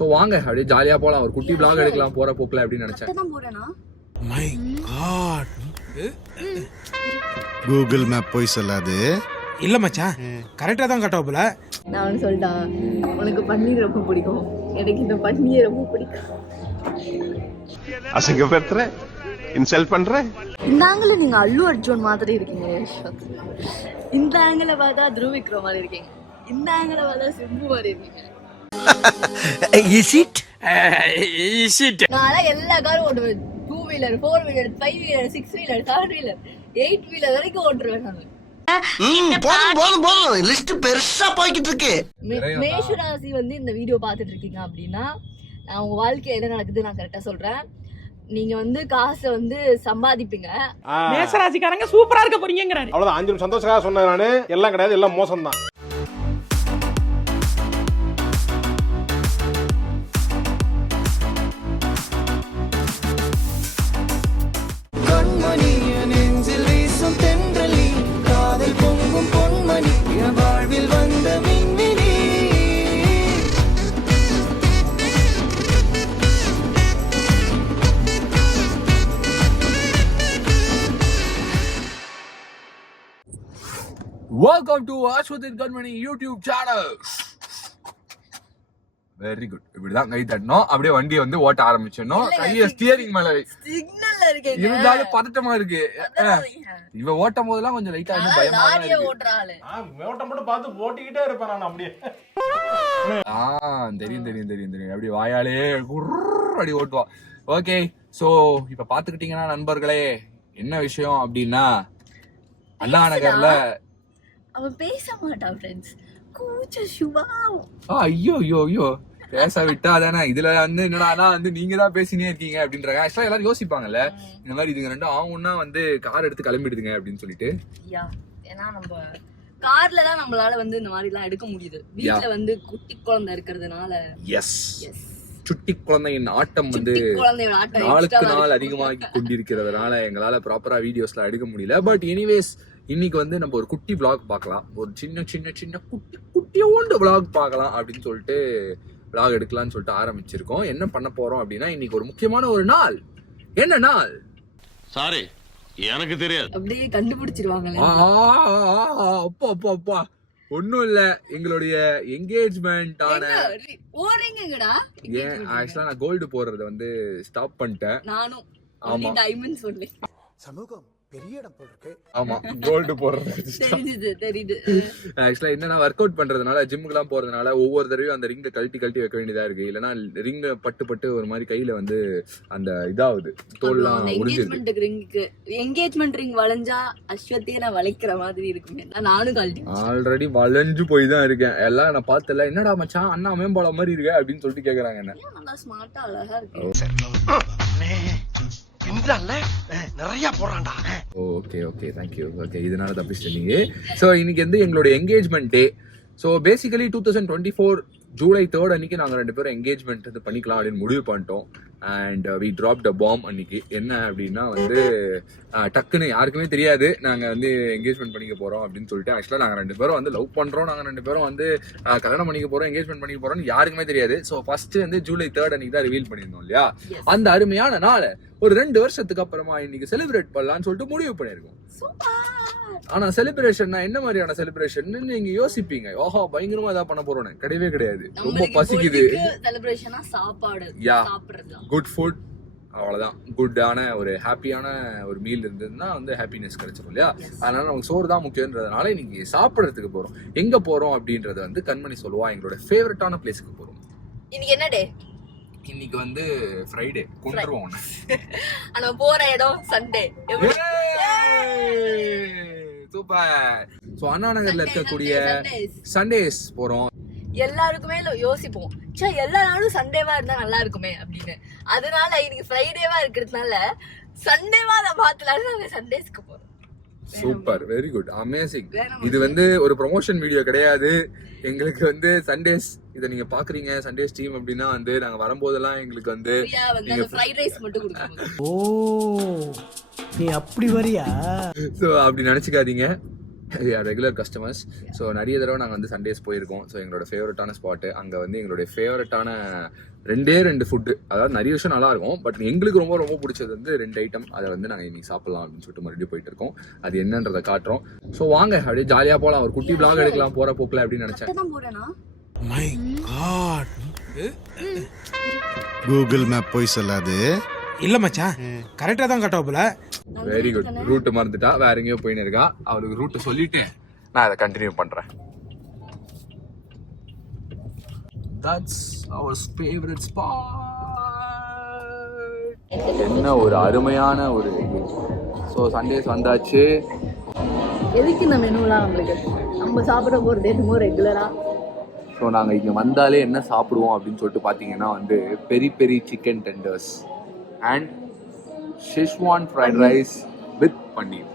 So வாங்க அப்படியே ஜாலியா போலாம், ஒரு குட்டி vlog எடுக்கலாம் போற போக்குல அப்படின்னு நினைச்சேன். மை காட், கூகுள் மேப் போய் சொல்லாது. இல்ல மச்சான், கரெக்டா தான் கட்டோப்ல. நான் வந்து சொல்லிட்டேன், உனக்கு பன்னீர் ரொம்ப பிடிக்கும், எனக்கு இந்த பன்னீர் ரொம்ப பிடிக்கும். அசிங்கப்படுத்துற, இன்சல்ட் பண்ற. இந்த ஆங்கிள் நீங்க அல்லு அர்ஜுன் மாதிரி இருக்கீங்க. இந்த ஆங்கிள் பார்த்தா த்ருவ் விக்ரம் மாதிரி இருக்கீங்க, இந்த ஆங்கிள் பார்த்தா சிம்பு மாதிரி இருக்கீங்க. நான் எல்லா காரும் ஓட்டுவேன், 2 wheeler 4 wheeler 5 wheeler 6 wheeler 7 wheeler 8 wheeler வரைக்கும் ஓட்டுருவேன் நான். போதும் லிஸ்ட் பெருசா போய்கிட்டு இருக்கு. மேஷராசி வந்து இந்த வீடியோ பார்த்துட்டு இருக்கீங்க அப்படின்னா நான் உங்க வாழ்க்கையில என்ன நடக்குது நான் கரெக்டா சொல்றேன். நீங்க வந்து காசை வந்து சம்பாதிப்பீங்க. மேஷராசிக்காரங்க சூப்பரா இருக்க போறீங்கங்கறாரு. அவ்வளவுதான், 5 நிமிஷம் சந்தோஷமா சொன்னேன் நானு. எல்லாம் கிடையாது, எல்லாம் மோசம் தான். Welcome to Ashwath Ganmani YouTube channel. Very good. இப்படிதான் கை தட்டணும், அப்படியே வண்டியை வந்து ஓட்ட ஆரம்பிச்சிடணும். கையை ஸ்டியரிங் மேல சிக்னல்ல இருக்கீங்க, இருந்தாலும் பதட்டமா இருக்கு. இவ ஓட்டும் போதெல்லாம் கொஞ்சம் லைட்டா வந்து பயமா இருக்கு. ஓட்டுறாளே ஓட்ட மட்டும் பார்த்து ஓட்டிக்கிட்டே இருப்பேன் நான் அப்படியே. தெரியும் தெரியும் தெரியும் தெரியும், அப்படியே வாயாலே அப்படி ஓட்டுவா. ஓகே, சோ இப்ப பாத்துக்கிட்டீங்கன்னா நண்பர்களே, என்ன விஷயம் அப்படின்னா அண்ணா நகர்ல அவன் பேச மாட்டான் ஃப்ரெண்ட்ஸ், கூச்ச சுபா. ஐயோ ஐயோ ஐயோ, பேச விட்டா தானே. இதுல வந்து என்னடா வந்து நீங்க தான் பேசினே இருக்கீங்க அப்படின்றாங்க. ஆக்சுவலா எல்லாரும் யோசிப்பாங்கல்ல, இந்த மாதிரி இதுங்க ரெண்டும் ஆகும்னா வந்து கார் எடுத்து கிளம்பிடுதுங்க அப்படின்னு சொல்லிட்டு. ஏன்னா நம்ம கார்ல தான் நம்மளால வந்து இந்த மாதிரி எல்லாம் எடுக்க முடியுது. வீட்ல வந்து குட்டி குழந்தை இருக்கிறதுனால எஸ், சுட்டி குழந்தையின் ஆட்டம் வந்து நாளுக்கு நாள் அதிகமாகி கொண்டிருக்கிறதுனால எங்களால ப்ராப்பரா வீடியோஸ்ல எடுக்க முடியல. பட் எனிவேஸ், இன்னைக்கு வந்து நம்ம ஒரு குட்டி vlog பார்க்கலாம், ஒரு சின்ன சின்ன சின்ன குட்டி குட்டியோண்டு vlog பார்க்கலாம் அப்படின்னு சொல்லிட்டு vlog எடுக்கலாம்னு சொல்லிட்டு ஆரம்பிச்சிருக்கோம். என்ன பண்ண போறோம் அப்படின்னா, இன்னைக்கு ஒரு முக்கியமான ஒரு நாள். என்ன நாள்? சாரி, எனக்கு தெரியாது. அப்படியே கண்டுபிடிச்சிருவாங்களே. அப்பா அப்பா அப்பா, ஒன்னும் இல்ல, எங்களுடைய என்கேஜ்மெண்ட் ஆன ஓரிங்கடா. ஏன் ஆக்சுவலா நான் கோல்டு போடுறத வந்து ஸ்டாப் பண்ணிட்டேன். நானும் ஆமா, டைமண்ட் சொல்லி சமூகம் பெரிய இடம் போல இருக்கு. ஆமா, கோல்டு போடுறது தெரியுது. ஆக்சுவலா என்னன்னா, ஒர்க் அவுட் பண்றதுனால, ஜிம்முக்கு எல்லாம் போறதுனால ஒவ்வொரு தடவையும் அந்த ரிங்கை கழட்டி வைக்க வேண்டியதா இருக்கு. இல்லைன்னா ரிங்க பட்டு ஒரு மாதிரி கையில வந்து அந்த இதாகுது, தோல்லாம் உறிஞ்சிருக்கு. என்கேஜ்மெண்ட் ரிங் வளைஞ்சா அஸ்வத்தையே நான் வளைக்கிற மாதிரி இருக்குமே, நானும் கழட்டி ஆல்ரெடி வளைஞ்சு போய் தான் இருக்கேன். எல்லாம் நான் பார்த்தல, என்னடா மச்சான் அண்ணா மேம்பாலம் மாதிரி இருக்க அப்படின்னு சொல்லிட்டு கேக்குறாங்க. என்ன நல்லா ஸ்மார்ட்டா அழகா இருக்கு. நிறைய போறான்டா. Okay okay, thank you. ஓகே, இதனால தப்பிச்சிட்டீங்க. ஸோ இன்னைக்கு வந்து எங்களோட என்கேஜ்மெண்ட் டே. ஸோ பேசிக்கலி 2024 ஜூலை 3 அன்னைக்கு நாங்கள் 2 பேரும் என்கேஜ்மெண்ட் வந்து பண்ணிக்கலாம் அப்படின்னு முடிவு பண்ணிட்டோம். And we dropped a bomb அன்னைக்கு. என்ன அப்படின்னா வந்து டக்குன்னு யாருக்குமே தெரியாது நாங்கள் வந்து என்கேஜ்மெண்ட் பண்ணிக்க போகிறோம் அப்படின்னு சொல்லிட்டு. ஆக்சுவலாக நாங்கள் 2 பேரும் வந்து லவ் பண்ணுறோம், நாங்கள் 2 பேரும் வந்து கல்யாணம் பண்ணிக்க போகிறோம், என்கேஜ்மெண்ட் பண்ணிக்க போகிறோம்னு யாருக்குமே தெரியாது. ஸோ ஃபர்ஸ்ட் வந்து ஜூலை 3 அன்னைக்கு தான் ரிவீல் பண்ணியிருந்தோம் இல்லையா. அந்த அருமையான நாளை ஒரு 2 வருஷத்துக்கு அப்புறமா இன்னைக்கு செலிப்ரேட் பண்ணலாம்னு சொல்லிட்டு முடிவு பண்ணியிருக்கோம். ஆனா செலிப்ரேஷன் என்ன மாதிரியான செலிப்ரேஷன் நீங்க யோசிப்பீங்க, ஓஹோ பயங்கரமா ஏதாவது பண்ண போறோம்னு. கிடையவே கிடையாது. ரொம்ப பசிக்குது, குட் ஃபுட், அவ்வளவுதான். குட்டான ஒரு ஹாப்பியான ஒரு மீல் இருந்ததுன்னா வந்து ஹாப்பினஸ் கிடைச்சிடும் இல்லையா. அதனால நமக்கு சோறு தான் முக்கியன்றதுனால இன்னைக்கு சாப்பிடறதுக்கு போறோம். எங்க போறோம் அப்படின்றத வந்து கண்மணி சொல்லுவா. எங்களோட ஃபேவரட்டான பிளேஸ்க்கு போறோம். இன்னைக்கு என்ன டே? இன்னைக்கு வந்து ஃப்ரைடே. கொண்டுருவோம். ஆனா போற இடம் சண்டே. சூப்பர். சோ அண்ணா நகர்ல இருக்கக்கூடிய சண்டேஸ் போறோம். எல்லாருக்குமே யோசிப்போம், எல்லா நாளும் சண்டேவா இருந்தா நல்லா இருக்குமே அப்படின்னு. அதனால இன்னைக்கு ஃப்ரைடேவா இருக்கிறதுனால சண்டேவா அதை மாத்தலாம்னு நாங்க சண்டேஸ்க்கு போறோம். Super, very good, amazing. இது வந்து ஒரு ப்ரொமோஷன் வீடியோ கிடையாது. எங்களுக்கு வந்து சண்டேஸ் இதை நீங்க பாக்குறீங்க, சண்டேஸ் டீம் அப்படின்னா வந்து நாங்க வரும்போதெல்லாம் எங்களுக்கு வந்து ஃப்ரைட் ரைஸ் மட்டும் கொடுக்கணும். ஓ, நீ அப்படி வரியா? சோ அப்படி நினைச்சுக்காதீங்க. Regular customers. ஸோ நிறைய தடவை நாங்கள் வந்து சண்டேஸ் போயிருக்கோம். ஸோ எங்களோட ஃபேவரட்டான ஸ்பாட்டு அங்கே வந்து எங்களுடைய ஃபேவரட்டான 2 ஃபுட்டு, அதாவது நிறைய விஷயம் நல்லா இருக்கும். பட் எங்களுக்கு ரொம்ப ரொம்ப பிடிச்சது வந்து 2 ஐட்டம். அதை வந்து நாங்கள் இன்னைக்கு சாப்பிடலாம் அப்படின்னு சொல்லிட்டு மறுபடியும் போயிட்டு இருக்கோம். அது என்னன்றதை காட்டுறோம். ஸோ வாங்க அப்படியே ஜாலியாக போகலாம். ஒரு குட்டி vlog எடுக்கலாம் போகிற போக்கில் அப்படின்னு நினச்சேன். தான் போறேனா மை காட். கூகுள் மேப் போய் சொல்லாது. இல்ல மச்சான், கரெக்டா தான் காட்டாப்புல. Very good. ரூட்டு மறந்துட்டா, வேற எங்கேயோ போயின்னு இருக்கா. அவளுக்கு ரூட்டை சொல்லிட்டு நான் அதை கண்டினியூ பண்றேன். That's our favorite spot. என்ன ஒரு அருமையான ஒரு ஸோ சண்டேஸ் வந்தாச்சு. எதுக்கு இந்த மெனுலாம் நம்மளுக்கு? நம்ம சாப்பிட போறதே இன்னும் ரெகுலரா. ஸோ நாங்கள் இங்கே வந்தாலே என்ன சாப்பிடுவோம் அப்படின்னு சொல்லிட்டு பார்த்தீங்கன்னா வந்து peri peri chicken tenders and schezwan fried rice with paneer.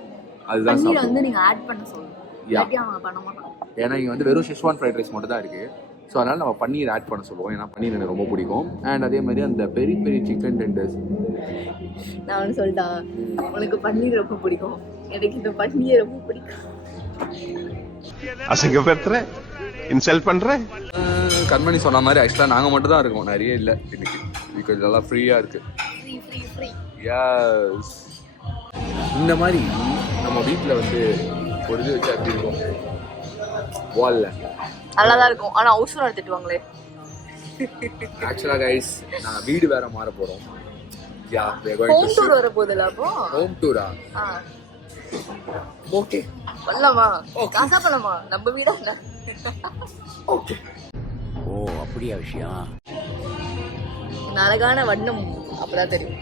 அதுதான் பன்னீர் சாப்பிடுவோம். வந்து நீங்க ஆட் பண்ண சொல்லுங்க. யா, அவங்க பண்ண மாட்டாங்க. ஏன்னா இங்கே வந்து வெறும் ஷெஸ்வான் ஃப்ரைட் ரைஸ் மட்டும் தான் இருக்குது. ஸோ அதனால் நம்ம பன்னீர் ஆட் பண்ண சொல்லுவோம். ஏன்னா பன்னீர் எனக்கு ரொம்ப பிடிக்கும். அண்ட் அதே மாதிரி அந்த பெரி பெரி சிக்கன் டெண்டர்ஸ். நான் வந்து சொல்லிட்டா, உனக்கு பன்னீர் ரொம்ப பிடிக்கும், எனக்கு இந்த பன்னீர் ரொம்ப பிடிக்கும். அசிங்கப்படுத்துற, இன்சல்ட் பண்ற. கண்மணி சொன்ன மாதிரி ஆக்சுவலாக நாங்கள் மட்டும் தான் இருக்கோம், நிறைய இல்லை இன்னைக்கு. பிகாஸ் எல்லாம் ஃப்ரீயாக இருக்குது. எஸ், இந்த மாதிரி நம்ம வீட்டில் வந்து ஒரு இது வச்சா எப்படி இருக்கும்? வால்ல நல்லாதான் இருக்கும். ஆனா ஹவுஸ் ஓனர் திட்டுவாங்களே. ஆக்சுவலாக கைஸ் நாங்கள் வீடு வேற மாற போகிறோம். யா, we are going home to tour வர போகுதுல அப்போ. ஹோம் டூரா? ஓகே, பண்ணலாமா? காசா பண்ணலாமா? நம்ம வீடா என்ன? ஓகே. ஓ அப்படியா விஷயம். அழகான வண்ணம் அப்பதான் தெரியும்.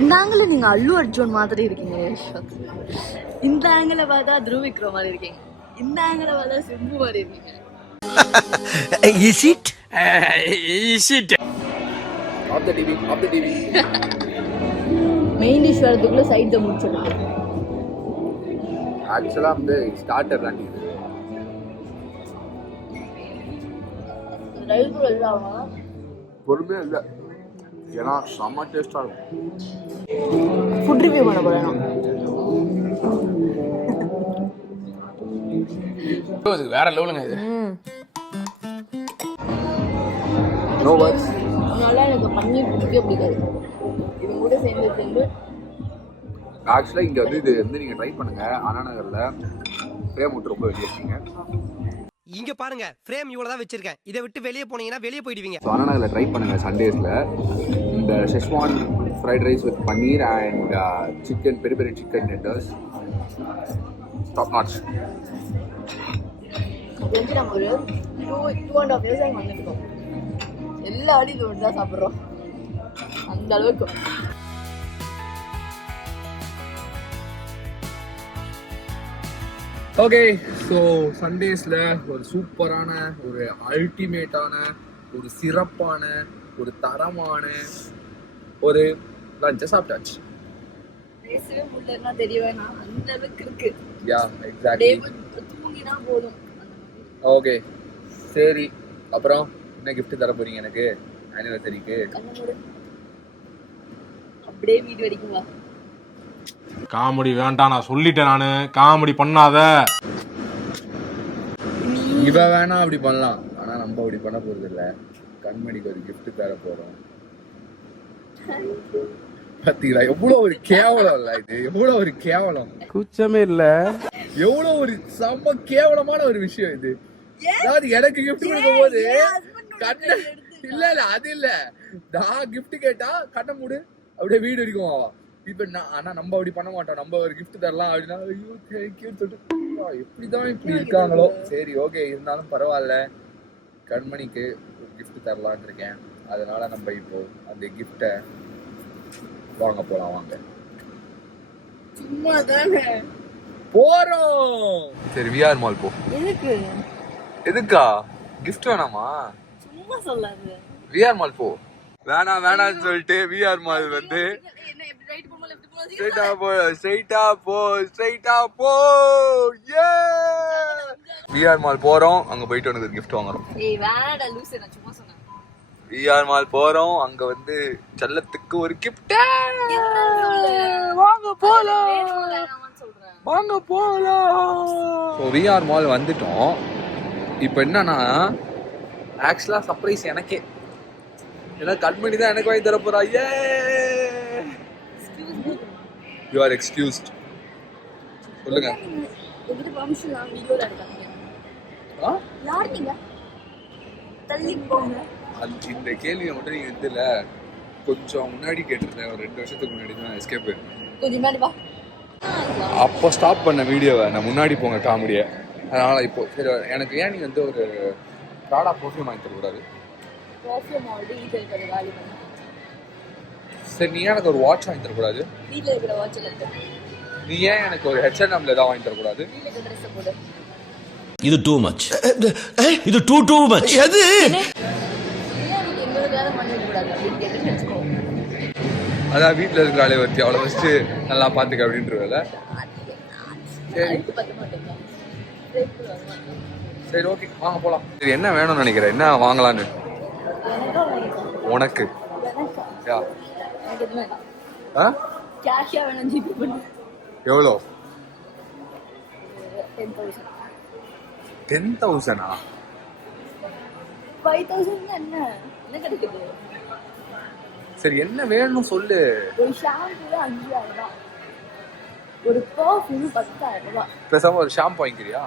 இந்த ஆங்கிள் நீங்க அல்லு அர்ஜுன் மாதிரி இருக்கீங்க. இந்த ஆங்கிள் பார்த்தா துருவ் விக்ரம் மாதிரி இருக்கீங்க. இந்த ஆங்கிள் பார்த்தா சிம்பு மாதிரி இருக்கீங்க. Is it? Off the TV. Main dish வரதுக்குள்ள சைட் தான் முடிச்சிடுங்க. ஆக்சுவலாக வந்து ஸ்டார்டர் தான் இது. ரைஸ் எல்லாம் பொறுமையாக இல்லை, ஏன்னா செம்ம டேஸ்டாக இருக்கும். ஃபுட் ரிவ்யூ பண்ண போறேன் நான். வேற லெவலுங்க இது. No words. அதனால எனக்கு பன்னீர் பிடிக்கவே பிடிக்காது. இது கூட சேர்ந்து ஆக்சுவலாக இங்கே வந்து இது வந்து நீங்கள் ட்ரை பண்ணுங்கள். அண்ணா நகரில் ஃப்ரேம் விட்டு ரொம்ப வெளியே இருக்கீங்க. இங்க பாருங்க, ஃப்ரேம் இவ்வளவு தான் வச்சிருக்கேன். இதை விட்டு வெளியே போனீங்கன்னா வெளியே போயிடுவீங்க. ஸோ அண்ணா நகரில் ட்ரை பண்ணுங்கள் சண்டேஸில். இந்த Schezwan fried rice with paneer and chicken, peri peri chicken tenders, top notch. இது வந்து நம்ம ஒரு 2.5 years ஆகி வந்துருக்கோம். எல்லா அடி இது தான் சாப்பிட்றோம். அந்த அளவுக்கு. ஓகே, ஸோ சண்டேஸில் ஒரு சூப்பரான, ஒரு அல்டிமேட்டான, ஒரு சிறப்பான, ஒரு தரமான ஒரு லஞ்சை சாப்பிட்டாச்சு. பேசவே முடியலன்னா தெரிய வேணாம், அந்த அளவுக்கு இருக்கு. யா, எக்ஸாக்ட்லி. தூங்கினா போதும். ஓகே, சரி. அப்புறம் என்ன கிஃப்ட் தர போறீங்க எனக்கு ஆனிவர்சரிக்கு? அப்படியே வீடு வரைக்கும் வா. காமெடி வேண்டாம், நான் சொல்லிட்டேன். நானு காமெடி பண்ணாத. இவ வேணா அப்படி பண்ணலாம், ஆனா நம்ம அப்படி பண்ண போறது இல்ல. கண்மணிக்கு ஒரு கிஃப்ட் தர போறோம். பாத்தீங்களா எவ்வளவு ஒரு கேவலம் இல்ல இது? எவ்வளவு ஒரு கேவலம், கூச்சமே இல்ல. எவ்வளவு ஒரு செம்ம கேவலமான ஒரு விஷயம் இது. அதாவது எனக்கு கிஃப்ட் கொடுக்கும் போது கண்ண இல்ல அது இல்ல, நான் கிஃப்ட் கேட்டா கண்ண மூடு அப்படியே வீடு வரைக்கும் ஆவா. இப்ப ஆனா நம்ம அப்படி பண்ண மாட்டோம். நம்ம ஒரு கிஃப்ட் தரலாம் அப்படின்னா ஐயோ தேங்க்யூன்னு சொல்லிட்டு எப்படிதான் இப்படி இருக்காங்களோ. சரி ஓகே, இருந்தாலும் பரவாயில்ல. கண்மணிக்கு ஒரு கிஃப்ட் தரலான்னு இருக்கேன். அதனால நம்ம இப்போ அந்த கிஃப்டை வாங்க போலாம். வாங்க, சும்மா தானே போறோம். சரி, விஆர் மால் போ. எதுக்கு? எதுக்கா? கிஃப்ட் வேணாமா? சும்மா சொல்லாது. விஆர் மால் போ. வேணாம்னு சொல்லிட்டு விஆர் மால் வந்து என்ன எப்படி ரைட் போமா லெஃப்ட் போமா? ஸ்ட்ரைட்டா போ. ஏ, விஆர் மால் போறோம். அங்க போயிட்டு உனக்கு கிஃப்ட் வாங்குறோம். ஏய் வேணாடா லூசு, நான் சும்மா சொன்னேன். விஆர் மால் போறோம். அங்க வந்து செல்லத்துக்கு ஒரு கிஃப்ட் வாங்க போலாம். வேணாமான்னு சொல்றேன். வாங்க போலாம். ஸோ விஆர் மால் வந்துட்டோம். இப்போ என்னன்னா ஆக்சுவலாக சர்ப்ரைஸ் எனக்கே, ஏன்னா கண்மணி தான் எனக்கு வாங்கி தர போறா. ஏ யூ ஆர் எக்ஸ்கியூஸ்ட். சொல்லுங்க. உங்ககிட்ட பர்மிஷன் நான் வீடியோல எடுக்காதீங்க. யார் நீங்க? தள்ளி போங்க. இந்த கேள்வியை மட்டும் நீங்க இதுல கொஞ்சம் முன்னாடி கேட்டிருந்தேன், ஒரு 2 வருஷத்துக்கு முன்னாடி தான் எஸ்கேப் போயிருந்தேன். கொஞ்சம் முன்னாடி வா. அப்போ ஸ்டாப் பண்ண வீடியோவை நான் முன்னாடி போங்க காமெடியை. அதனால இப்போ சரி, எனக்கு ஏன் நீ வந்து ஒரு ப்ராடா பர்ஃப்யூம் வாங்கி தரக்கூடாது? பர்ஃப்யூம் ஆல்ரெடி வீட்டில் இருக்கிற காலி பண்ணி. சரி, நீ ஏன் எனக்கு ஒரு வாட்ச் வாங்கி தரக்கூடாது? வீட்டில் இருக்கிற வாட்சில் இருக்கு. நீ ஏன் எனக்கு ஒரு H&Mல ஏதாவது வாங்கி தரக்கூடாது? வீட்டில் இருக்கிற ட்ரெஸ்ஸை போடு. இது டூ மச். இது டூ மச். எது ஏன் நீங்க எங்களுக்காக பண்ணிடக்கூடாது அப்படின்னு கேட்டு நினச்சிக்கோ. அதான் வீட்டில் இருக்கிற ஆளே வச்சு அவளை ஃபஸ்ட்டு நல்லா பார்த்துக்க அப்படின்றதுல. சரி அதுக்கு பத்த மாட்டேங்க. சரி ஓகே வாங்க போகலாம். சரி என்ன வேணும்னு நினைக்கிறேன், என்ன வாங்கலான்னு? உனக்கு யா எனக்கு எதுவும் வேண்டாம். ஆ கேஷாக வேணும், ஜிபே பண்ணு. எவ்வளோ? 10,000. 10,000 5,000 என்ன என்ன கிடைக்குது? சரி என்ன வேணும்னு சொல்லு. ஒரு ஷாம்பு 5,000 ரூபாய், ஒரு பர்ஃப்யூம் 10,000 ரூபாய். பேசாம ஒரு ஷாம்பு வாங்கிக்கிறியா?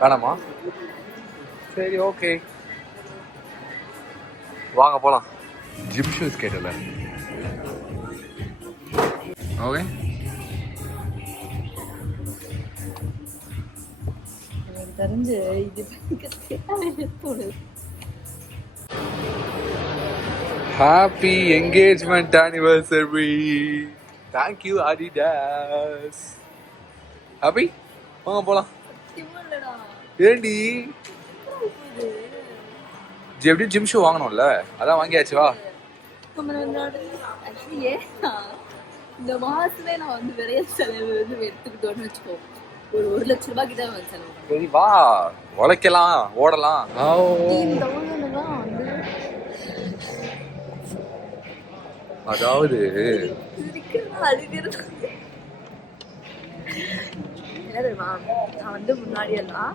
வேணாமா? சரி ஓகே வாங்க போலாம். Gym shoes கேட்டல. ஓகே எனக்கு தெரிஞ்சு இது தோணுது. Happy engagement anniversary. Thank you Adidas. Happy வாங்க போலாம். இல்லடா, ஏண்டி எப்படியும் ஜிம் ஷூ வாங்கணும்ல, அதான் வாங்கியாச்சு வா. ஆக்சுவலி ஏன்னா இந்த மாசமே நான் வந்து நிறைய செலவு வந்து எடுத்துக்கிட்டோன்னு வச்சுக்கோ, ஒரு 1,00,000 ரூபாய்க்கு தான் வந்து செலவு பண்ணுவேன். சரி வா உழைக்கலாம் ஓடலாம். இந்த ஊர்லதான் வந்து அதாவது அழுகிறது என்ன தெரியுமா, நான் வந்து முன்னாடி எல்லாம்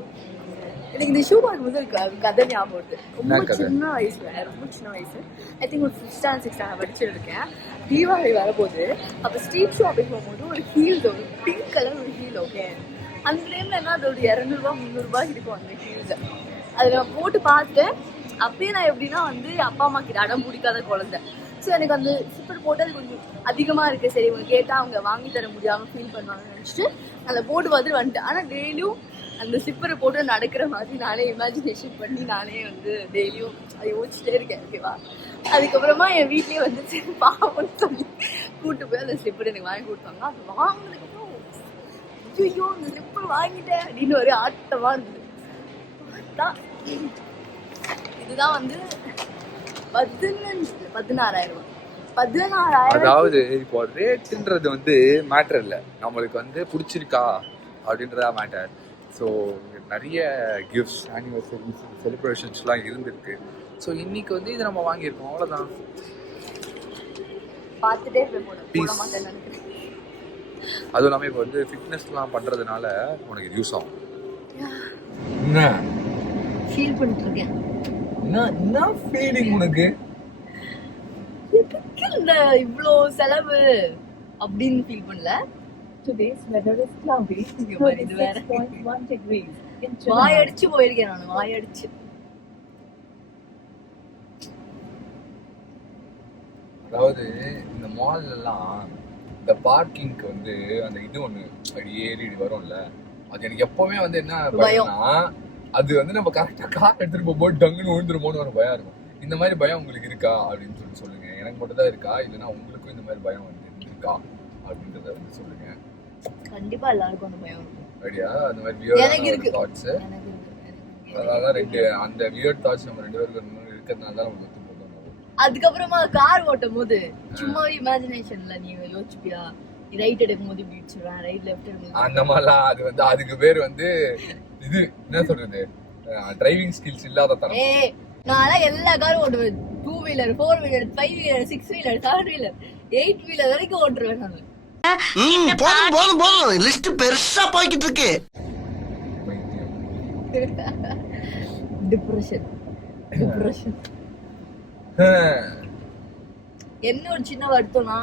எனக்கு இந்த ஷூ பார்க்கும்போது ஒரு கதை ஞாபகம் வருது. ரொம்ப சின்ன வயசு ஐ திங்க் ஒரு 5th standard 6th standard படிச்சுட்டு இருக்கேன். தீபாவளி வரப்போது. அப்போ ஸ்ட்ரீட் ஷாப்பிங் போகும்போது ஒரு ஹீல்ஸ், ஒரு பிங்க் கலர் ஒரு ஹீல். ஓகே, அந்த டைம்ல என்ன அது ஒரு 200 ரூபா 300 ரூபாய் இருக்கும் அந்த ஹீல்ஸ். அதை நான் போட்டு பார்த்துட்டேன். அப்பயே நான் எப்படின்னா வந்து அப்பா அம்மா கிட்ட அடம் பிடிக்காத குழந்தை. ஸோ எனக்கு அந்த ஸ்லிப்பர் போட்டு அது கொஞ்சம் அதிகமாக இருக்குது, சரி இவங்க கேட்டால் அவங்க வாங்கி தர முடியாமல் ஃபீல் பண்ணுவாங்கன்னு நினச்சிட்டு அதை போட்டு பார்த்துட்டு வந்துட்டேன். ஆனால் டெய்லியும் அந்த ஸ்லிப்பரை போட்டு நடக்கிற மாதிரி நானே இமேஜினேஷன் பண்ணி நானே வந்து டெய்லியும் அதை யோசிச்சுட்டே இருக்கேன். ஓகேவா, அதுக்கப்புறமா என் வீட்லேயே வந்து சரி பாவம்னு சொல்லி கூப்பிட்டு போய் அந்த ஸ்லிப்பர் எனக்கு வாங்கி கொடுத்தாங்க. அது வாங்கினதுக்கப்புறம் ஐயோ அந்த ஸ்லிப்பர் வாங்கிட்டேன் அப்படின்னு ஒரு ஆட்டமாக இருந்தது. இதுதான் வந்து 16,000 ரூபாய். 16,000. அதாவது இப்போ ரேட்ன்றது வந்து மேட்டர் இல்லை, நம்மளுக்கு வந்து பிடிச்சிருக்கா அப்படின்றதா மேட்டர். ஸோ நிறைய கிஃப்ட்ஸ், ஆனிவர்சரிஸ், செலிப்ரேஷன்ஸ்லாம் இருந்திருக்கு. ஸோ இன்னைக்கு வந்து இது நம்ம வாங்கியிருக்கோம், அவ்வளோதான். பார்த்துட்டே போட மாட்டேன்னு நினைக்கிறேன். அதுவும் இல்லாமல் இப்போ வந்து ஃபிட்னஸ்லாம் பண்ணுறதுனால உனக்கு இது யூஸ் ஆகும். என்ன ஃபீல் பண்ணிட்டு இருக்கேன். என்ன ஃபீலிங் உனக்கு? எதுக்கு இந்த இவ்ளோ செலவு அப்படின்னு ஃபீல் பண்ணல. Today's weather is cloudy. இது வேற 36.1 degrees. வாய் அடிச்சு போயிருக்கேன் நான், வாய் அடிச்சு. அதாவது இந்த மால்லாம் இந்த பார்க்கிங்க்கு வந்து அந்த இது ஒன்று அப்படி ஏறி வரும்ல, அது எனக்கு எப்பவுமே வந்து என்ன பயம்னா, அது வந்து நம்ம கரெக்டாக கார் எடுத்துட்டு போகும்போது டங்குன்னு விழுந்துருமோன்னு ஒரு பயம் இருக்கும். இந்த மாதிரி பயம் உங்களுக்கு இருக்கா அப்படின்னு சொல்லி சொல்லுங்க. எனக்கு மட்டும் தான் இருக்கா, இல்லைன்னா உங்களுக்கும் இந்த மாதிரி பயம் வந்து இருக்கா அப்படின்றத வந்து சொல்லுங்க. கண்டிப்பா எல்லாருக்கும் அந்த பயம் இருக்கும். அப்படியா? அந்த மாதிரி எனக்கு இருக்கு தாட்ஸ். அதான் ரெண்டு அந்த வியர்ட் தாட்ஸ் நம்ம 2 பேருக்கு இருக்கிறதுனால தான் நம்ம ஒத்து போகணும். அதுக்கப்புறமா கார் ஓட்டும் போது சும்மா இமேஜினேஷன்ல நீ யோசிப்பியா, ரைட் எடுக்கும் போது இப்படி வச்சிருவேன், ரைட் லெஃப்ட் எடுக்கும் அந்த மாதிரிலாம். அது வந்து அதுக்கு பேர் வந்து இது என்ன சொல்றது, டிரைவிங் ஸ்கில்ஸ் இல்லாத தரம். நான் எல்லா காரும் ஓட்டுவேன். 2 wheeler 4 wheeler 5 wheeler 6 wheeler 7 wheeler 8 wheeler வரைக்கும் ஓட்டுருவேன் நான். போதும் லிஸ்ட் பெருசா போய்கிட்டு இருக்கு. டிப்ரெஷன். என்ன ஒரு சின்ன வருத்தம்னா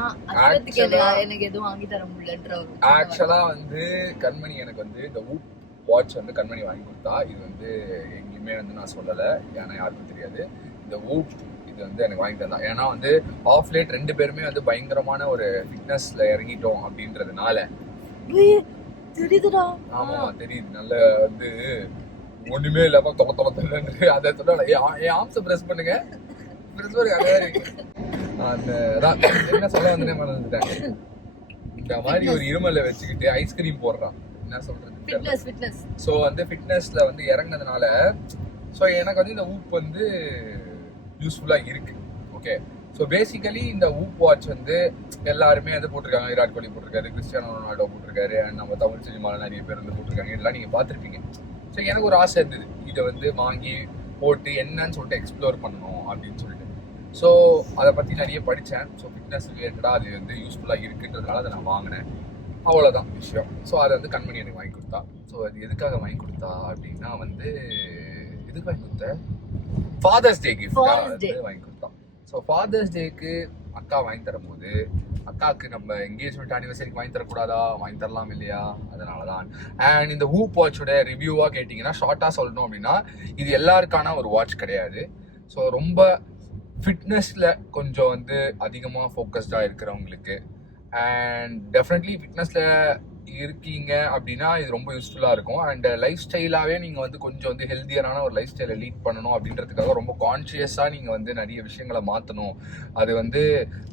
அதுக்கு எனக்கு எதுவும் வாங்கி தர முடியலன்ற ஒரு ஆக்சுவலா வந்து கண்மணி எனக்கு வந்து இந்த வூப் வாட்ச் வந்து கண்மணி வாங்கி கொடுத்தா. இது வந்து எங்கேயுமே வந்து நான் சொல்லலை, ஏன்னா யாருக்கும் தெரியாது. இந்த வூப் இது வந்து எனக்கு வாங்கி தந்தா. ஏன்னா வந்து ஆஃப் லேட் 2 பேருமே வந்து பயங்கரமான ஒரு ஃபிட்னஸ்ல இறங்கிட்டோம் அப்படின்றதுனால. தெரியுதுடா. ஆமா தெரியுது. நல்ல வந்து ஒண்ணுமே இல்லாம தொலை அதை சொல்ல என் ஆம்ஸை பிரஸ் பண்ணுங்க. அந்த என்ன சொல்ல வந்து மறந்துட்டேன். இந்த மாதிரி ஒரு இருமலை வச்சுக்கிட்டு ஐஸ்கிரீம் போடுறான். என்ன சொல்றது, ஸோ வந்து ஃபிட்னஸ்ல வந்து இறங்கினதுனால ஸோ எனக்கு வந்து இந்த ஊப் வந்து யூஸ்ஃபுல்லா இருக்கு. ஓகே, ஸோ பேசிக்கலி இந்த ஊப் வாட்ச் வந்து எல்லாருமே வந்து போட்டிருக்காங்க. விராட் கோலி போட்டிருக்காரு, கிறிஸ்டியானோ ரொனால்டோ போட்டிருக்காரு, அண்ட் நம்ம தமிழ் சினிமாவில் நிறைய பேர் வந்து போட்டிருக்காங்க. இதெல்லாம் நீங்க பார்த்துருப்பீங்க. ஸோ எனக்கு ஒரு ஆசை இருந்தது, இதை வந்து வாங்கி போட்டு என்னன்னு சொல்லிட்டு எக்ஸ்ப்ளோர் பண்ணணும் அப்படின்னு சொல்லிட்டு. ஸோ அதை பற்றி நிறைய படித்தேன். ஸோ ஃபிட்னஸ் ரிலேட்டடாக அது வந்து யூஸ்ஃபுல்லாக இருக்குன்றதுனால அதை நான் வாங்கினேன். அவ்வளோதான் விஷயம். ஸோ அதை வந்து கண்மணி எனக்கு வாங்கி கொடுத்தா. ஸோ அது எதுக்காக வாங்கி கொடுத்தா அப்படின்னா வந்து எதுக்கு வாங்கி கொடுத்தேன், ஃபாதர்ஸ் டே கிஃப்டாக வந்து வாங்கி கொடுத்தான். ஸோ ஃபாதர்ஸ் டேக்கு அக்கா வாங்கி தரும்போது அக்காவுக்கு நம்ம என்கேஜ்மெண்ட் ஆனிவர்சரிக்கு வாங்கி தரக்கூடாதா, வாங்கி தரலாம் இல்லையா, அதனால தான். அண்ட் இந்த வூப் வாட்சோட ரிவ்யூவாக கேட்டிங்கன்னா ஷார்ட்டாக சொல்லணும் அப்படின்னா இது எல்லாருக்கான ஒரு வாட்ச் கிடையாது. ஸோ ரொம்ப ஃபிட்னஸில் கொஞ்சம் வந்து அதிகமாக ஃபோக்கஸ்டாக இருக்கிறவங்களுக்கு அண்ட் டெஃபினெட்லி ஃபிட்னஸில் இருக்கீங்க அப்படின்னா இது ரொம்ப யூஸ்ஃபுல்லாக இருக்கும். அண்ட் லைஃப் ஸ்டைலாகவே நீங்கள் வந்து கொஞ்சம் வந்து ஹெல்த்தியரான ஒரு லைஃப் ஸ்டைலை லீட் பண்ணணும் அப்படின்றதுக்காக ரொம்ப கான்ஷியஸாக நீங்கள் வந்து நிறைய விஷயங்களை மாற்றணும். அது வந்து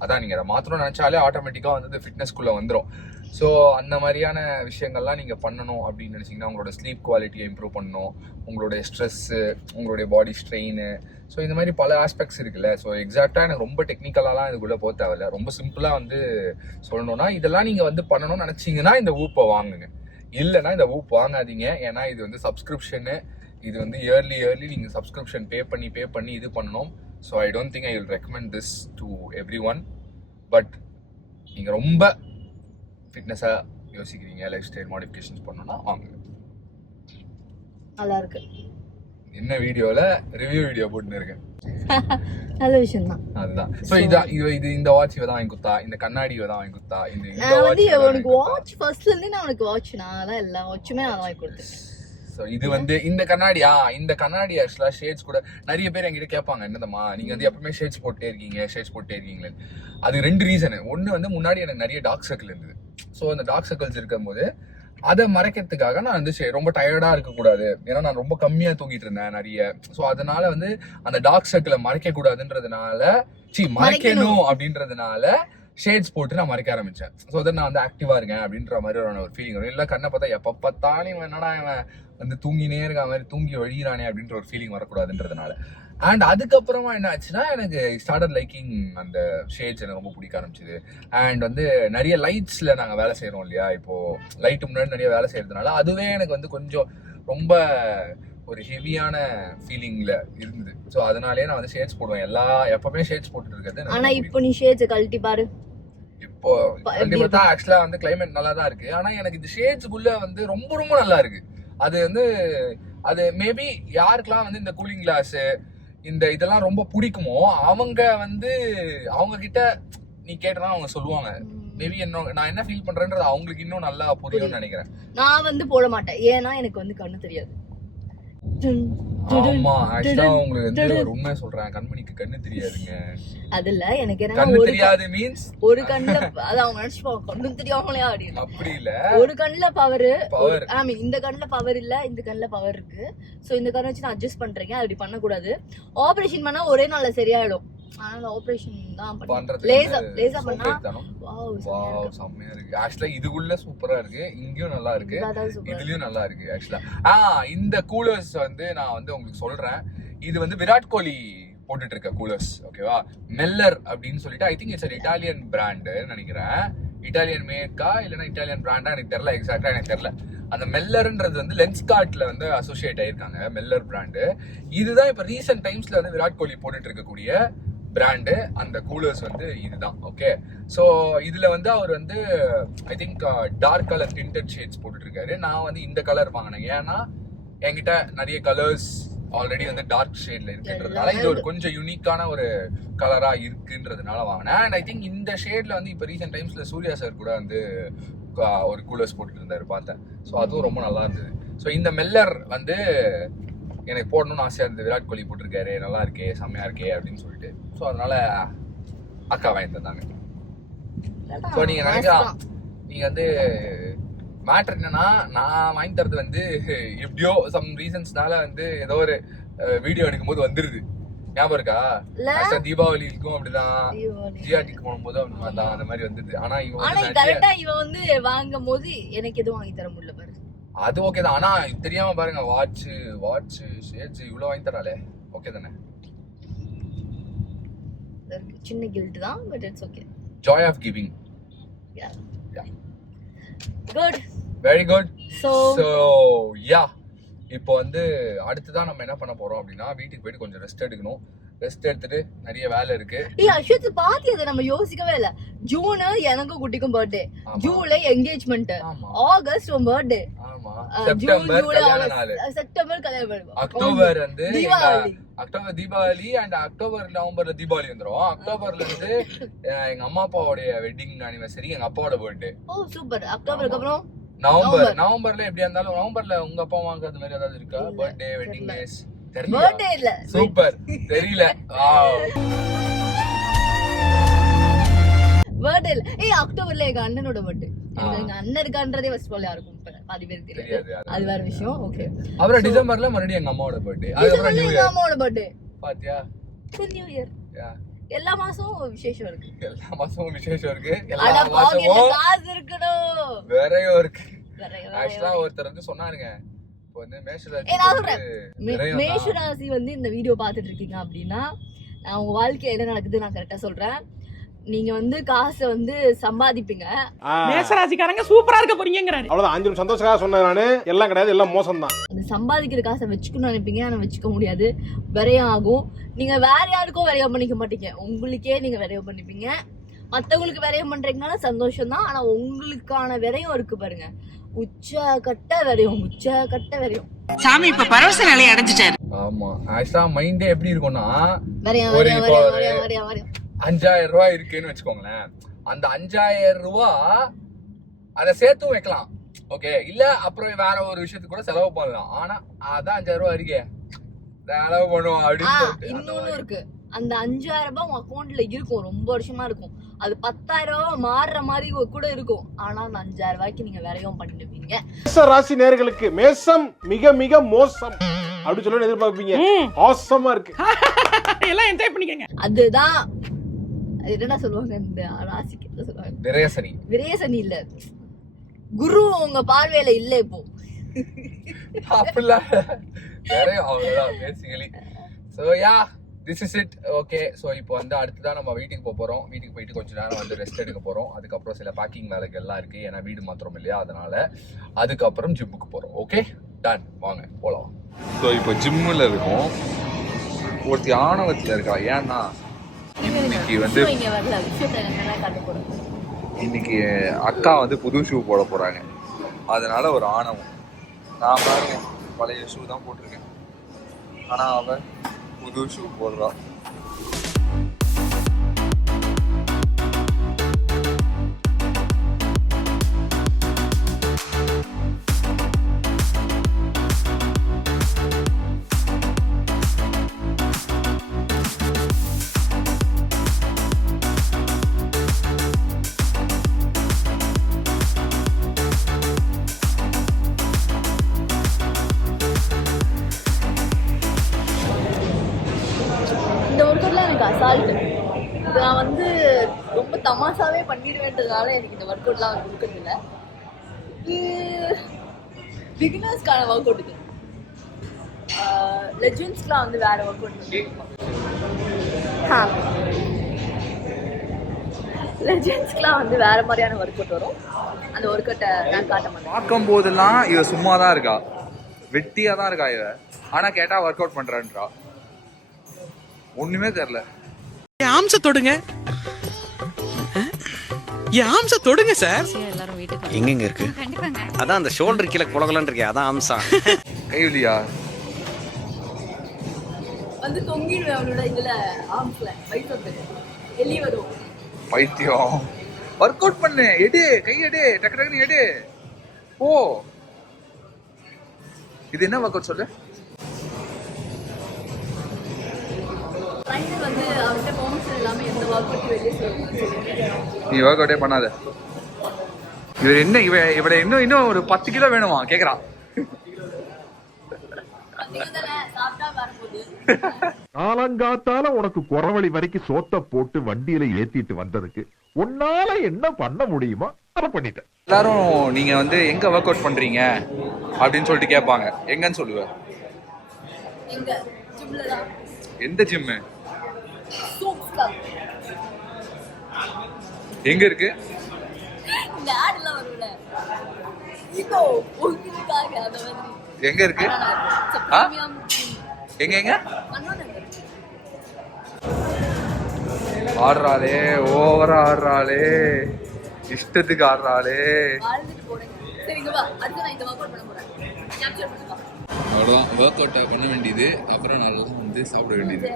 அதான் நீங்கள் அதை மாற்றணும்னு நினச்சாலே ஆட்டோமேட்டிக்காக வந்து ஃபிட்னஸ்குள்ளே வந்துடும். ஸோ அந்த மாதிரியான விஷயங்கள்லாம் நீங்கள் பண்ணணும் அப்படின்னு நினச்சிங்கன்னா உங்களோட ஸ்லீப் குவாலிட்டியை இம்ப்ரூவ் பண்ணணும், உங்களுடைய ஸ்ட்ரெஸ்ஸு, உங்களுடைய பாடி ஸ்ட்ரெயின், ஸோ இந்த மாதிரி பல ஆஸ்பெக்ட்ஸ் இருக்குல்ல. ஸோ எக்ஸாக்டாக எனக்கு ரொம்ப டெக்னிக்கலாலாம் இதுக்குள்ளே போக தேவையில்ல. ரொம்ப சிம்பிளாக வந்து சொல்லணும்னா இதெல்லாம் நீங்கள் வந்து பண்ணணும்னு நினச்சிங்கன்னா இந்த ஊப்பை வாங்குங்க. இல்லைன்னா இந்த ஊப் வாங்காதீங்க. ஏன்னா இது வந்து சப்ஸ்கிரிப்ஷனு, இது வந்து இயர்லி நீங்கள் சப்ஸ்கிரிப்ஷன் பே பண்ணி இது பண்ணணும். So I don't think I will recommend this to every one. But நீங்கள் ரொம்ப ஃபிட்னஸாக யோசிக்கிறீங்க, லைஃப் ஸ்டைல் மாடிஃபிகேஷன்ஸ் பண்ணணும்னா வாங்குங்க. நல்லா இருக்கு. என்ன வீடியோல ரிவ்யூ வீடியோ போட்டுன்னு இருக்கேன். நல்ல விஷயம் தான். அதுதான். சோ இது இந்த வாட்ச் இவ தான் வாங்கி கொடுத்தா, இந்த கண்ணாடி இவ தான் வாங்கி கொடுத்தா, இந்த வாட்ச் உனக்கு வாட்ச் ஃபர்ஸ்ட்ல இருந்தே நான் உனக்கு வாட்ச் நான் தான் எல்லா வாட்சுமே நான் வாங்கி கொடுத்தேன். சோ இது வந்து இந்த கண்ணாடி ஆக்சுவலா ஷேட்ஸ் கூட நிறைய பேர் என்கிட்ட கேட்பாங்க, என்னதம்மா நீங்க வந்து எப்பவுமே ஷேட்ஸ் போட்டே இருக்கீங்களே. அது 2 ரீசன். ஒன்னு வந்து முன்னாடி எனக்கு நிறைய டார்க் சர்க்கிள் இருந்தது. ஸோ அந்த டார்க் சர்க்கிள்ஸ் இருக்கும்போது அதை மறைக்கிறதுக்காக நான் வந்து ரொம்ப டயர்டா இருக்கக்கூடாது, ஏன்னா நான் ரொம்ப கம்மியா தூங்கிட்டு இருந்தேன் நிறைய. ஸோ அதனால வந்து அந்த டார்க் சர்க்கிளை மறைக்க கூடாதுன்றதுனால மறைக்கணும் அப்படின்றதுனால ஷேட்ஸ் போட்டு நான் மறைக்க ஆரம்பிச்சேன். ஸோ அதை நான் வந்து ஆக்டிவா இருக்கேன் அப்படின்ற மாதிரி ஒரு ஃபீலிங் வரும். இல்லை கண்ணை பார்த்தா எப்போ பார்த்தாலும் இவன் என்னடா இவன் வந்து தூங்கினே இருக்க மாதிரி தூங்கி வழிகிறானே அப்படின்ற ஒரு ஃபீலிங் வரக்கூடாதுன்றதுனால. அண்ட் அதுக்கப்புறமா என்ன ஆச்சுன்னா எனக்கு ஸ்டார்டட் லைக்கிங் அந்த ஷேட்ஸ் எனக்கு ரொம்ப பிடிக்க ஆரம்பிச்சுது. அண்ட் வந்து நிறைய லைட்ஸ்ல நாங்கள் வேலை செய்கிறோம் இல்லையா, இப்போ லைட்டு முன்னாடி நிறைய வேலை செய்யறதுனால அதுவே எனக்கு வந்து கொஞ்சம் ரொம்ப ஒரு ஹெவியான ஃபீலிங்ல இருந்தது. ஸோ அதனாலே நான் வந்து ஷேட்ஸ் போடுவேன், எப்பவுமே ஷேட்ஸ் போட்டுட்டு இருக்கிறது. ஆனா இப்போ நீ ஷேட்ஸ் கழட்டி பாரு. இப்போ கண்டிப்பா ஆக்சுவலா வந்து கிளைமேட் நல்லா தான் இருக்கு. ஆனா எனக்கு இந்த ஷேட்ஸ்க்குள்ள வந்து ரொம்ப ரொம்ப நல்லா இருக்கு. அது வந்து அது மேபி யாருக்கெல்லாம் வந்து இந்த கூலிங் கிளாஸ் இந்த இதெல்லாம் ரொம்ப பிடிக்குமோ அவங்க கிட்ட நீ கேட்டனா அவங்க சொல்லுவாங்க. மேபி நான் என்ன ஃபீல் பண்றேன்றது அவங்களுக்கு இன்னும் நல்லா புரியும்னு நினைக்கிறேன். நான் வந்து போட மாட்டேன், ஏன்னா எனக்கு வந்து கண்ணு தெரியாது. ஆமா, ஆக்சுவலா உங்களுக்கு வந்து ஒரு உண்மை சொல்றேன், கண்மணிக்கு கண்ணு தெரியாதுங்க. அதுல எனக்கு என்ன கண்ணு தெரியாது மீன்ஸ் ஒரு கண்ணுல அது அவங்க நினைச்சுப்பாங்க கண்ணு தெரியாமலே ஆடி. அப்படி இல்ல, ஒரு கண்ணுல பவர் ஐ மீன் இந்த கண்ணுல பவர் இல்ல, இந்த கண்ணுல பவர் இருக்கு. சோ இந்த கண்ணை வச்சு நான் அட்ஜஸ்ட் பண்றீங்க, அப்படி பண்ண கூடாது. ஆபரேஷன் பண்ணா ஒரே நாள்ல சரியாயிடும். ஆனா ஆபரேஷன் தான் பண்றது லேசா பண்ணா வாவ் செமையா இருக்கு. ஆக்சுவலா இதுக்குள்ள சூப்பரா இருக்கு, இங்கேயும் நல்லா இருக்கு, இதுலயும் நல்லா இருக்கு. ஆக்சுவலா இந்த கூலர்ஸ் வந்து நான் வந்து உங்களுக்கு சொல்றேன், இது வந்து விராட் கோலி போட்டுட்டு இருக்க கூலர்ஸ், ஓகேவா. மெல்லர் அப்படின்னு சொல்லிட்டு ஐ திங்க் இட்ஸ் ஒரு இட்டாலியன் பிராண்டு நினைக்கிறேன். இட்டாலியன் மேக்கா இல்லைன்னா இட்டாலியன் பிராண்டா எனக்கு தெரியல, எக்ஸாக்டா எனக்கு தெரியல. அந்த மெல்லர்ன்றது வந்து லென்ஸ்கார்ட்ல வந்து அசோசியேட் ஆயிருக்காங்க, மெல்லர் பிராண்டு. இதுதான் இப்ப ரீசெண்ட் டைம்ஸ்ல வந்து விராட் கோலி போட்டுட்டு இருக்கக்கூடிய பிராண்டு. அந்த கூலர்ஸ் வந்து இதுதான். ஓகே, ஸோ இதுல வந்து அவர் வந்து I think dark colour tinted shades போட்டுட்டு இருக்காரு. நான் வந்து இந்த கலர் வாங்கினேன், ஏன்னா என்கிட்ட நிறைய கலர்ஸ் ஆல்ரெடி வந்து டார்க் ஷேட்ல இருக்குன்றதுனால இது ஒரு கொஞ்சம் யூனிக்கான ஒரு கலரா இருக்குன்றதுனால வாங்கினேன். அண்ட் ஐ திங்க் இந்த ஷேட்ல வந்து இப்போ ரீசெண்ட் டைம்ஸ்ல சூர்யா சார் கூட வந்து ஒரு கூலர்ஸ் போட்டுட்டு இருந்தாரு, பார்த்தேன். ஸோ அதுவும் ரொம்ப நல்லா இருந்தது. ஸோ இந்த மெல்லர் வந்து எனக்கு போடணும்னு ஆசையா இருந்தது. விராட் கோலி போட்டிருக்காரு, நல்லா இருக்கே, செம்மையா இருக்கே அப்படின்னு சொல்லிட்டு. ஸோ அதனால அக்கா வாங்கி தந்தாங்க. ஸோ நீங்க நினைக்கலாம், நீங்க வந்து மேட்டர் என்னன்னா, நான் வாங்கி தரது வந்து எப்படியோ சம் ரீசன்ஸ்னால வந்து ஏதோ ஒரு வீடியோ எடுக்கும்போது வந்துருது. ஞாபகம் இருக்கா? தீபாவளிக்கும் அப்படிதான், ஜிஆர்டிக்கு போகும்போது அப்படிதான் அந்த மாதிரி வந்துருது. ஆனா இவன் வந்து வாங்கும் போது எனக்கு எதுவும் வாங்கி தர முடியல பாரு. அது ஓகே தான், ஆனா தெரியாம பாருங்க, வாட்ச் ஷேட்ஸ் இவ்வளவு வாங்கி தராளே. ஓகே தானே? சின்ன கில்ட் தான், but it's okay. Joy of giving. Yeah good, very good. So yeah, இப்போ வந்து அடுத்துதான் நம்ம என்ன பண்ண போறோம் அப்படின்னா, வீட்டுக்கு போயிட்டு கொஞ்சம் ரெஸ்ட் எடுக்கணும். ரெஸ்ட் எடுத்துட்டு நிறைய வேலை இருக்கு. அஸ்வத் பாத்தி அதை நம்ம யோசிக்கவே இல்ல. ஜூன் எனக்கும் குட்டிக்கும் பர்த்டே, ஜூலை என்கேஜ்மெண்ட், ஆகஸ்ட் உன் பர்த்டே, செப்டம்பர் கல்யாண நாள், செப்டம்பர் கல்யாணம், அக்டோபர் வந்து அக்டோபர் தீபாவளி, அண்ட் அக்டோபர் நவம்பர்ல தீபாவளி வந்துரும். அக்டோபர்ல இருந்து எங்க அம்மா அப்பாவோட வெட்டிங் அனிவர்சரி, எங்க அப்பாவோட பர்த்டே. ஓ சூப்பர். அக்டோபருக்கு அப்புறம் நவம்பர்ல எப்படியா இருந்தாலும், நவம்பர்ல உங்க அப்பா அம்மாவுக்கு அது மாதிரி ஏதாவது இருக்கா? Birthday, wedding days? பர்த்டே இல்ல. சூப்பர், தெரியல. பர்த்டே இல்ல. அக்டோபர்ல எங்க அண்ணனோட பர்த்டே. எங்க அண்ணன் இருக்கான்றதே ஃபர்ஸ்ட் ஆல் யாருக்கும் பாதி பேருக்கு தெரியாது. அது வேற விஷயம். ஓகே, அப்புறம் டிசம்பர்ல மறுபடியும் எங்க அம்மாவோட பர்த்டே, அதுக்கப்புறம் நியூ இயர். அம்மாவோட பர்த்டே பாத்தியா? New year. எல்லா மாசமும் விசேஷம் இருக்கு. எல்லா மாசமும் விசேஷம் இருக்கு. எல்லா மாசமும் காசு இருக்கணும், வேறையும் இருக்கு. ஆக்சுவலா ஒருத்தர் வந்து சொன்னாருங்க, இப்போ வந்து மேஷராசி வந்து இந்த வீடியோ பாத்துட்டு இருக்கீங்க அப்படின்னா, நான் உங்க வாழ்க்கையில என்ன நடக்குது நான் கரெக்டா சொல்றேன். நீங்க வந்து காசை வந்து சம்பாதிப்பீங்க. மேஷராசிக்காரங்க சூப்பரா இருக்க போறீங்கங்கறாரு. அவ்வளவுதான். 5 நிமிஷம் சந்தோஷமா சொன்னேன் நானு. எல்லாம் கிடையாது, எல்லாம் மோசம் தான். அந்த சம்பாதிக்கிற காசை வச்சுக்கணும்னு நினைப்பீங்க, ஆனா வச்சுக்க முடியாது, விரயம் ஆகும். நீங்க வேற யாருக்கும் விரயம் பண்ணிக்க மாட்டீங்க, உங்களுக்கே நீங்க விரயம் பண்ணிப்பீங்க. மத்தவங்களுக்கு விரயம் பண்றீங்கனால சந்தோஷம் தான், ஆனா உங்களுக்கான விரயம் இருக்கு பாருங்க, உச்சக்கட்ட விரயம். சாமி இப்ப பரவச நிலையை அடைஞ்சிட்டாரு. ஆமா, ஆக்சுவலா மைண்டே எப்படி இருக்கும்னா, விரயம் 5000 ரூபாய் இருக்குன்னு வச்சுக்கோங்களேன். அந்த 5000 ரூபாய் அதை சேர்த்தும் வைக்கலாம், ஓகே, இல்ல அப்புறம் வேற ஒரு விஷயத்துக்கு கூட செலவு பண்ணலாம். ஆனா அதான் 5000 ரூபாய் இருக்கே, செலவு பண்ணுவோம் அப்படின்னு. இன்னொன்னு இருக்கு, அந்த 5000 ரூபாய் உங்க அக்கௌண்ட்ல இருக்கும், ரொம்ப வருஷமா இருக்கும். அது 10000 ரூபாய் மாறுற மாதிரி கூட இருக்கும். ஆனா அந்த 5000 ரூபாய்க்கு நீங்க விரயம் பண்ணிடுவீங்க. மேஷ ராசி நேயர்களுக்கு மேஷம் மிக மிக மோசம் அப்படி சொல்லி எதிர்பார்ப்பீங்க. ஆசமா இருக்கு, எல்லாம் என்ஜாய் பண்ணிக்கங்க. அதுதான் என்ன சொல்லுவாங்க, இந்த ராசிக்கு என்ன சொல்லுவாங்க, விரயசனி இல்ல, குரு உங்க பார்வையில இல்ல இப்போ. அப்படிலாம் அவ்வளவுதான் basically. So yeah, this is it. Okay, so இப்போ வந்து அடுத்துதான் நம்ம வீட்டுக்கு போறோம். வீட்டுக்கு போயிட்டு கொஞ்ச நேரம் வந்து ரெஸ்ட் எடுக்க போறோம். அதுக்கப்புறம் சில பேக்கிங் வேலைகள் எல்லாம் இருக்கு, ஏன்னா வீடு மாத்திரம் இல்லையா, அதனால அதுக்கப்புறம் ஜிம்முக்கு போறோம். ஓகே, டன், வாங்க போலாம். ஸோ இப்போ ஜிம்மில் இருக்கோம். ஒருத்தி ஆணவத்தில் இருக்கா, ஏன்னா இன்னைக்கு வந்து இன்னைக்கு அக்கா வந்து புது ஷூ போட போறாங்க, அதனால ஒரு ஆணவம். நான் பாருங்க பழைய ஷூ தான் போட்டிருக்கேன், ஆனா அவன் புது ஷூ போடுறான். அசால்ட். இது நான் வந்து ரொம்ப தமாசாவே பண்ணிடுவேன்றதுனால எனக்கு இந்த ஒர்க் அவுட்லாம் கொடுக்கறது இல்லை. பிகினர்ஸ்க்கான ஒர்க் அவுட் இது. லெஜெண்ட்ஸ்க்குலாம் வந்து வேற ஒர்க் அவுட். லெஜெண்ட்ஸ்க்குலாம் வந்து வேற மாதிரியான ஒர்க் அவுட் வரும். அந்த ஒர்க் அவுட்டை நான் காட்ட மாட்டேன். பார்க்கும் போதெல்லாம் இவ சும்மா தான் இருக்கா, வெட்டியா தான் இருக்கா இவ. ஆனா கேட்டா ஒர்க் அவுட் பண்றான்றா, ஒண்ணுமே தெரியல. என் ஆம்ச தொடுங்க என் ஆம்ச தொடுங்க சார். எங்கெங்க இருக்கு? அதான் அந்த ஷோல்டர் கீழே குலகுலன்னு இருக்கே, அதான் அம்சம். கைவலியா? வந்து தொங்கிடுவேன் அவனோட இதுல ஆர்ம்ஸ்ல வயிற்று எலி வரும். பைத்தியம். ஒர்க் அவுட் பண்ணு, எடு, கை எடு, டக்கு டக்குன்னு எடு. ஓ, இது என்ன ஒர்க் அவுட் சொல்லு? ட்ரைனர் வந்து அவர்கிட்ட பெர்மிஷன் இல்லாம எந்த ஒர்க் அவுட் வெளியே சொல்லுவாங்க. நீ ஒர்க் அவுட்டே பண்ணாத. இவர் என்ன இவட இன்னும் ஒரு 10 கிலோ வேணுமா கேக்குறான். சாப்பிட்டா வரும்போது காலங்காத்தால உனக்கு குறவழி வரைக்கும் சோத்த போட்டு வண்டியில ஏத்திட்டு வந்ததுக்கு உன்னால என்ன பண்ண முடியுமோ அதை பண்ணிட்டேன். எல்லாரும் நீங்க வந்து எங்க ஒர்க் அவுட் பண்றீங்க அப்படின்னு சொல்லிட்டு கேட்பாங்க. எங்கன்னு சொல்லுவ? எங்க ஜிம்ல தான். எந்த ஜிம்? Soups club. எங்க இருக்கு? இந்த ஆட்ல வரும்ல, இதோ உங்களுக்காக அத வந்து எங்க இருக்கு? எங்க எங்க ஆடுறாளே, ஓவரா ஆடுறாளே, இஷ்டத்துக்கு ஆடுறாளே. அவ்வளோதான், ஒர்க் அவுட்டை பண்ண வேண்டியது, அப்புறம் நல்லா வந்து சாப்பிட வேண்டியது.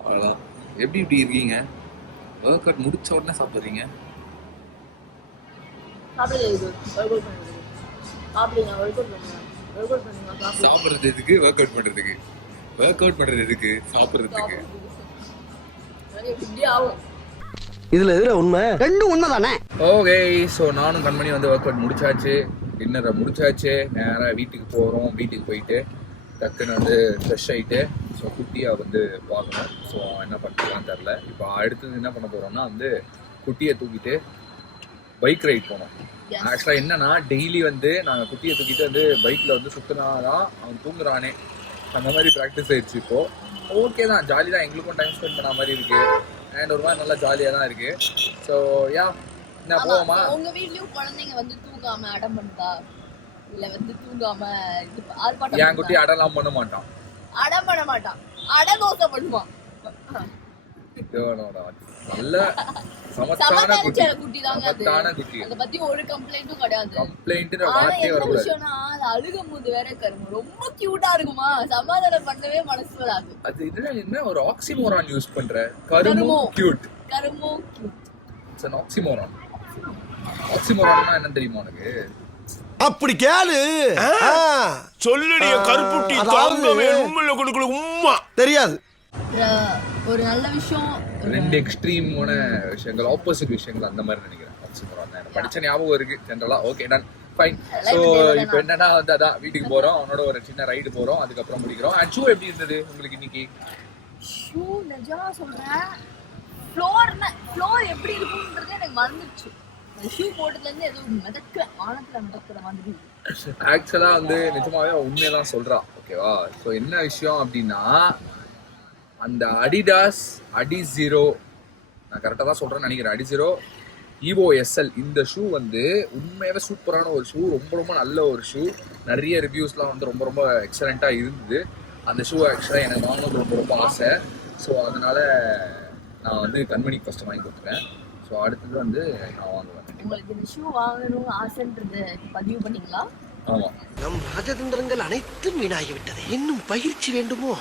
அவ்வளோதான். எப்படி இப்படி இருக்கீங்க? ஒர்க் அவுட் முடிச்ச உடனே சாப்பிட்றீங்க. சாப்பிட்றது எதுக்கு? ஒர்க் அவுட் பண்றதுக்கு. ஒர்க் அவுட் பண்றது எதுக்கு? சாப்பிட்றதுக்கு. இதுல எதுல உண்மை? ரெண்டும் உண்மைதானே. ஓகே, ஸோ நானும் கண்மணி வந்து ஒர்க் அவுட் முடிச்சாச்சு, டின்னரை முடிச்சாச்சு, நேராக வீட்டுக்கு போகிறோம். வீட்டுக்கு போயிட்டு டக்குன்னு வந்து ஃப்ரெஷ் ஆகிட்டு, ஸோ குட்டியை வந்து பார்க்கணும். ஸோ என்ன பண்ணலான்னு தெரில. இப்போ அடுத்தது என்ன பண்ண போகிறோம்னா வந்து குட்டியை தூக்கிட்டு பைக் ரைட் போனோம். ஆக்சுவலாக என்னன்னா, டெய்லி வந்து நாங்கள் குட்டியை தூக்கிட்டு வந்து பைக்கில் வந்து சுற்றினாதான் அவன் தூங்குறானே, அந்த மாதிரி ப்ராக்டிஸ் ஆயிடுச்சு. இப்போது ஓகே தான், ஜாலி தான், எங்களுக்கும் டைம் ஸ்பெண்ட் பண்ண மாதிரி இருக்குது அண்ட் ஒரு மாதிரி நல்லா ஜாலியாக தான் இருக்குது. ஸோ யா, என்ன போவோமா? உங்கள் வீட்லேயும் குழந்தைங்க வந்து தூங்காமல் அடம் பண்ணுதா? இல்லை வந்து தூங்காமல் இது ஆர்ப்பாட்டம்? என் குட்டி அடலாம் பண்ண மாட்டான். அடம் பண்ண மாட்டான், அடதோசை பண்ணுவான். நல்ல சமத்தான குட்டி தாங்க. சமத்தான குட்டி. அத பத்தி ஒரு கம்ப்ளைண்டும் கிடையாது. கம்ப்ளைண்ட் வார்த்தையே வரல. விஷயம்னா அது அழுகும்போது வேற கருமம் ரொம்ப கியூட்டா இருக்குமா, சமாதானம் பண்ணவே மனசு வராது. அது என்ன ஒரு ஆக்சிமோரான் யூஸ் பண்ற? கருமோ கியூட். கருமோ கியூட். It's an oxymoron. ஆக்சிமோரான்னா என்ன தெரியுமா உனக்கு? அப்படி கேளு. சொல்லுடைய கருப்புட்டி தாங்கவே உண்மையில கொடுக்கல உம்மா தெரியாது. ஒரு நல்ல விஷயம், ரெண்டு எக்ஸ்ட்ரீமான விஷயங்கள், ஆப்போசிட் விஷயங்கள், அந்த மாதிரி நினைக்கிறேன். ஆக்சிமோரான் எனக்கு படிச்ச ஞாபகம் இருக்கு ஜெனரலா. Okay done fine. ஸோ இப்போ என்னன்னா வந்து அதான் வீட்டுக்கு போறோம், அவனோட ஒரு சின்ன ரைடு போறோம், அதுக்கப்புறம் முடிக்கிறோம். அண்ட் ஷூ எப்படி இருந்தது உங்களுக்கு இன்னைக்கு? ஷூ நிஜமா சொல்றேன், ஃப்ளோர் எப்படி இருக்கும்ன்றது எனக்கு மறந்துடுச்சு. ஷூ போட்டதுலேருந்து ஏதோ மிதக்கிற வானத்துல மிதக்கிற மாதிரி. ஆக்சுவலா வந்து நிஜமாவே உண்மையதான் சொல்றா. ஓகேவா? ஸோ என்ன விஷயம் அப்படின்னா, அந்த அடிடாஸ் அடிஸீரோ, நான் கரெக்டாக தான் சொல்கிறேன்னு நினைக்கிறேன், அடிஸீரோ ஈவோ எஸ்எல், இந்த ஷூ வந்து உண்மையாகவே சூப்பரான ஒரு ஷூ, ரொம்ப ரொம்ப நல்ல ஒரு ஷூ. நிறைய ரிவ்யூஸ்லாம் வந்து ரொம்ப ரொம்ப எக்ஸலண்ட்டாக இருந்தது. அந்த ஷூ ஆக்சுவலாக எனக்கு வாங்கணும்னு ரொம்ப ரொம்ப ஆசை. ஸோ அதனால் நான் வந்து கண்மணிக்கு ஃபஸ்ட்டு வாங்கி கொடுத்துட்டேன். ஸோ அடுத்தது வந்து நான் வாங்குவேன். உங்களுக்கு இந்த ஷூ வாங்கணும்னு ஆசைன்றது பதிவு பண்ணீங்களா? ஆமாம். நம் ராஜதந்திரங்கள் அனைத்தும் வீணாகிவிட்டது. இன்னும் பயிற்சி வேண்டுமோ?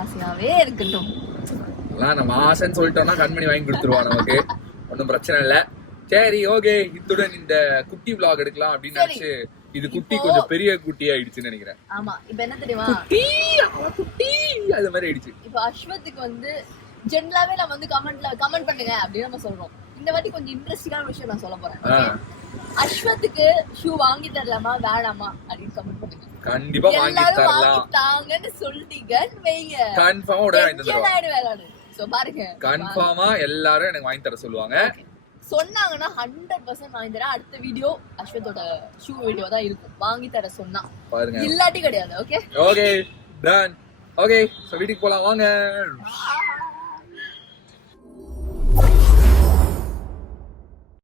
ஆசையாவே இருக்கட்டும். அதான் நம்ம ஆசைன்னு சொல்லிட்டோம்னா கண்மணி வாங்கி கொடுத்துருவா நமக்கு, ஒன்றும் பிரச்சனை இல்லை. சரி ஓகே, இத்துடன் இந்த குட்டி vlog எடுக்கலாம் அப்படின்னு நினைச்சு, இது குட்டி கொஞ்சம் பெரிய குட்டி ஆயிடுச்சுன்னு நினைக்கிறேன். ஆமா, இப்போ என்ன தெரியுமா, குட்டி அது மாதிரி ஆயிடுச்சு. இப்போ அஸ்வத்துக்கு வந்து ஜென்ரலாவே நம்ம வந்து கமெண்ட் பண்ணுங்க அப்படின்னு நம்ம சொல்றோம். இந்த வாட்டி கொஞ்சம் இன்ட்ரெஸ்டிங்கான விஷயம் நான் சொல்ல போறேன். அஸ்வத்துக்கு ஷூ வாங்கி தரலாமா வேணாமா அப்படின்னு கமெண்ட் பண்ணுங்க. கண்டிப்பா வாங்கி தரலாம் தாங்கன்னு சொல்லிட்டீங்கன்னு வைங்க, கன்ஃபார்மா உடனே வாங்கி தருவாங்க. சோ பாருங்க, கன்ஃபார்மா எல்லாரும் எனக்கு வாங்கி தர சொல்லுவாங்க. சொன்னாங்கன்னா 100% வாங்கி தரேன். அடுத்த வீடியோ அஸ்வத்தோட ஷூ வீடியோ தான் இருக்கும், வாங்கி தர சொன்னா பாருங்க, இல்லாட்டி கிடையாது. Okay okay done. Okay, so வீட்டுக்கு போலாம் வாங்க.